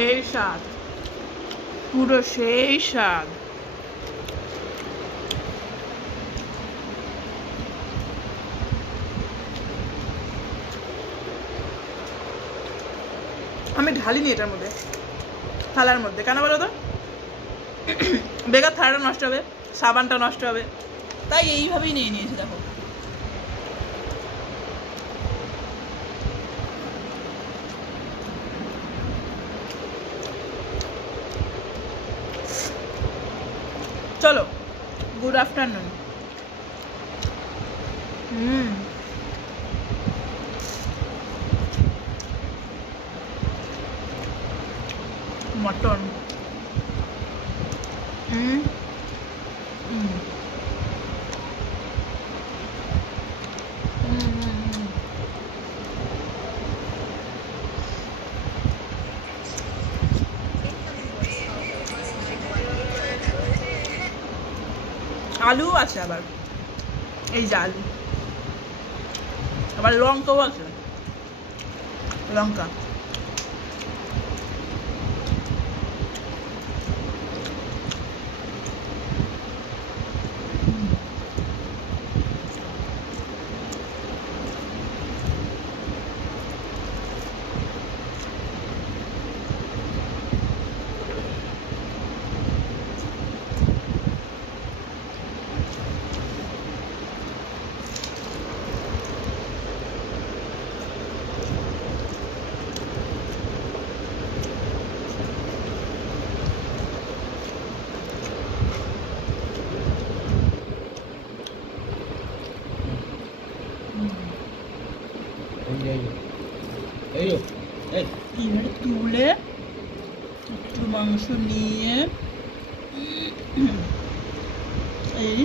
সেই স্বাদ, পুরো সেই স্বাদ। আমি ঢালিনি এটার মধ্যে, থালার মধ্যে। কেন বলো তো? বেকার থালাটা নষ্ট হবে, সাবানটা নষ্ট হবে, তাই এইভাবেই নিয়ে নিয়েছি। দেখো চলো, গুড আফটারনুন। মটন আলু আছে, আবার এই যে আলু, আবার লঙ্কাও আছে, লঙ্কা। এইবারে তুলে একটু মাংস নিয়ে এই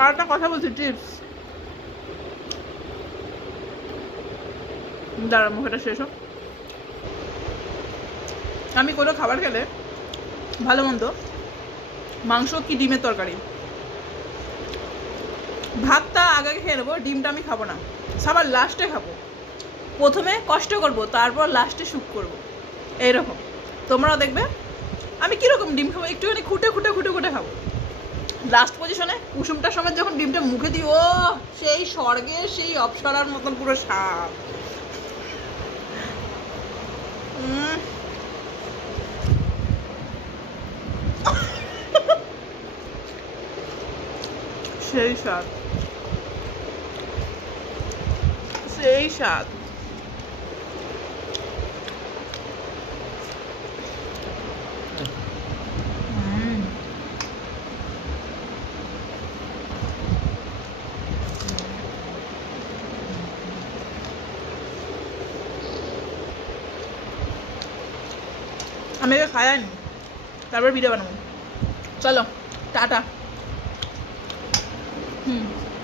আর একটা কথা বলছি, টিপস। দাঁড়া, মুখটা শেষ হোক। আমি কোনো খাবার খেলে, ভালো মন্দ, মাংস কি ডিমের তরকারি, ভাতটা আগে খেয়ে নেবো, ডিমটা আমি খাবো না, সবার লাস্টে খাবো। প্রথমে কষ্ট করব, তারপর লাস্টে সুখ করবো, এইরকম। তোমরাও দেখবে আমি কীরকম ডিম খাবো, একটুখানি খুঁটে খুঁটে খুঁটে খুঁটে খাবো। লাস্ট পজিশনে কুসুমটার সময় যখন ডিমটা মুখে দিই, ও সেই স্বর্গের সেই অপসরার মতন পুরো স্বাদ। সেই স্বাদ, সেই স্বাদ। আমি একে খাইনি, তারপর ভিডিও বানাবো। চলো টাটা।